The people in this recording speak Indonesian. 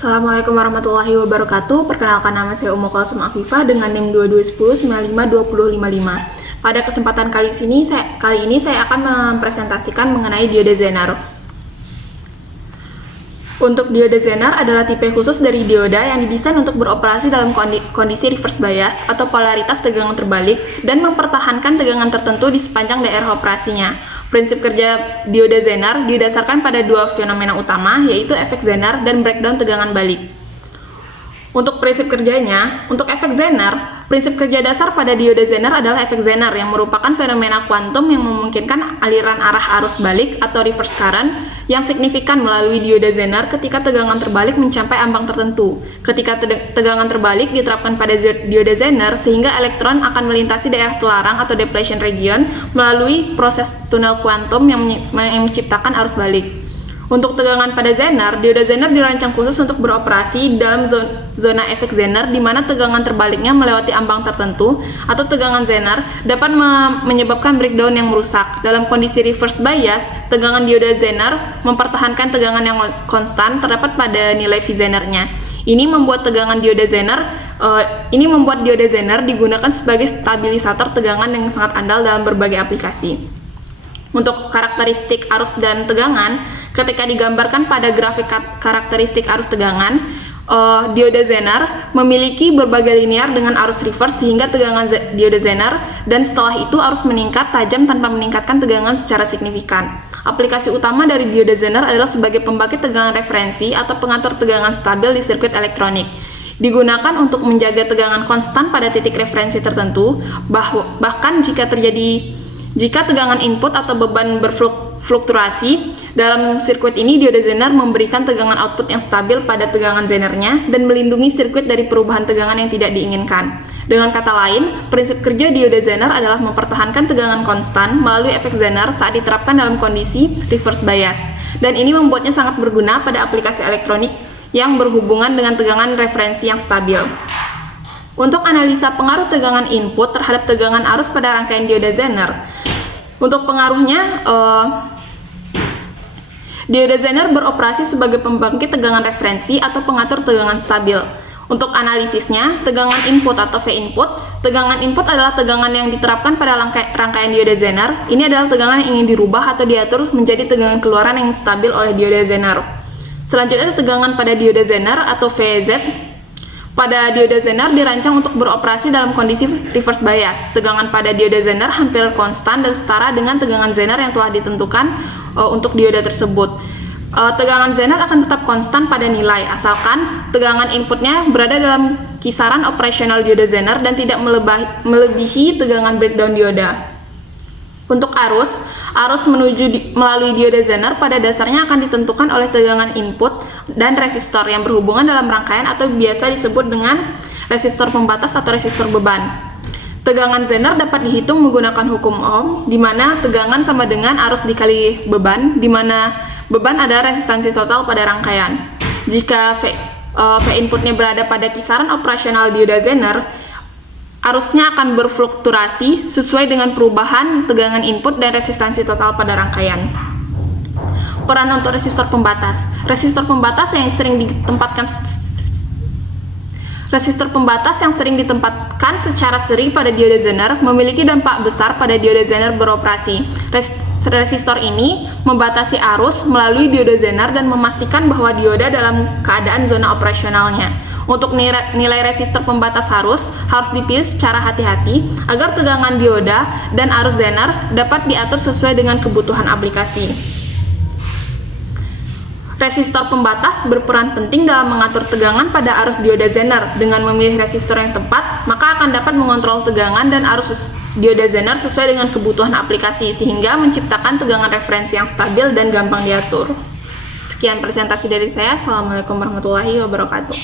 Assalamualaikum warahmatullahi wabarakatuh. Perkenalkan, nama saya Ummu Kalsum Afifah dengan NIM 2210952055. Pada kesempatan kali ini saya akan mempresentasikan mengenai diode Zener. Untuk diode Zener adalah tipe khusus dari dioda yang didesain untuk beroperasi dalam kondisi reverse bias atau polaritas tegangan terbalik dan mempertahankan tegangan tertentu di sepanjang daerah operasinya. Prinsip kerja diode Zener didasarkan pada dua fenomena utama, yaitu efek Zener dan breakdown tegangan balik. Untuk prinsip kerjanya, untuk efek Zener, prinsip kerja dasar pada diode Zener adalah efek Zener yang merupakan fenomena kuantum yang memungkinkan aliran arah arus balik atau reverse current yang signifikan melalui diode Zener ketika tegangan terbalik mencapai ambang tertentu. Ketika tegangan terbalik diterapkan pada diode Zener, sehingga elektron akan melintasi daerah terlarang atau depletion region melalui proses tunnel kuantum yang menciptakan arus balik. Untuk tegangan pada Zener, diode Zener dirancang khusus untuk beroperasi dalam zona efek Zener di mana tegangan terbaliknya melewati ambang tertentu atau tegangan Zener dapat menyebabkan breakdown yang merusak. Dalam kondisi reverse bias, tegangan diode Zener mempertahankan tegangan yang konstan terdapat pada nilai V Zener-nya. Ini membuat diode Zener digunakan sebagai stabilisator tegangan yang sangat andal dalam berbagai aplikasi. Untuk karakteristik arus dan tegangan, ketika digambarkan pada grafik karakteristik arus tegangan, diode Zener memiliki berbagai linear dengan arus reverse sehingga tegangan diode Zener, dan setelah itu arus meningkat tajam tanpa meningkatkan tegangan secara signifikan. Aplikasi utama dari diode Zener adalah sebagai pembangkit tegangan referensi atau pengatur tegangan stabil di sirkuit elektronik. Digunakan untuk menjaga tegangan konstan pada titik referensi tertentu, bahkan jika tegangan input atau beban berfluktuasi. Dalam sirkuit ini, diode Zener memberikan tegangan output yang stabil pada tegangan Zener-nya dan melindungi sirkuit dari perubahan tegangan yang tidak diinginkan. Dengan kata lain, prinsip kerja diode Zener adalah mempertahankan tegangan konstan melalui efek Zener saat diterapkan dalam kondisi reverse bias. Dan ini membuatnya sangat berguna pada aplikasi elektronik yang berhubungan dengan tegangan referensi yang stabil. Untuk analisa pengaruh tegangan input terhadap tegangan arus pada rangkaian diode Zener. Untuk pengaruhnya, diode Zener beroperasi sebagai pembangkit tegangan referensi atau pengatur tegangan stabil. Untuk analisisnya, tegangan input atau V input. Tegangan input adalah tegangan yang diterapkan pada rangkaian diode Zener. Ini adalah tegangan yang ingin dirubah atau diatur menjadi tegangan keluaran yang stabil oleh diode Zener. Selanjutnya, tegangan pada diode Zener atau VZ. Pada diode Zener dirancang untuk beroperasi dalam kondisi reverse bias. Tegangan pada diode Zener hampir konstan dan setara dengan tegangan Zener yang telah ditentukan untuk diode tersebut. Tegangan Zener akan tetap konstan pada nilai, asalkan tegangan inputnya berada dalam kisaran operasional diode Zener dan tidak melebihi tegangan breakdown dioda. Untuk arus melalui diode Zener pada dasarnya akan ditentukan oleh tegangan input dan resistor yang berhubungan dalam rangkaian atau biasa disebut dengan resistor pembatas atau resistor beban. Tegangan Zener dapat dihitung menggunakan hukum Ohm, di mana tegangan sama dengan arus dikali beban, di mana beban adalah resistansi total pada rangkaian. Jika V inputnya berada pada kisaran operasional diode Zener, arusnya akan berfluktuasi sesuai dengan perubahan tegangan input dan resistansi total pada rangkaian. Peran untuk resistor pembatas. Resistor pembatas yang sering ditempatkan secara seri pada diode Zener memiliki dampak besar pada diode Zener beroperasi. Resistor ini membatasi arus melalui diode Zener dan memastikan bahwa dioda dalam keadaan zona operasionalnya. Untuk nilai resistor pembatas harus dipilih secara hati-hati agar tegangan dioda dan arus Zener dapat diatur sesuai dengan kebutuhan aplikasi. Resistor pembatas berperan penting dalam mengatur tegangan pada arus diode Zener. Dengan memilih resistor yang tepat, maka akan dapat mengontrol tegangan dan arus diode Zener sesuai dengan kebutuhan aplikasi, sehingga menciptakan tegangan referensi yang stabil dan gampang diatur. Sekian presentasi dari saya. Assalamualaikum warahmatullahi wabarakatuh.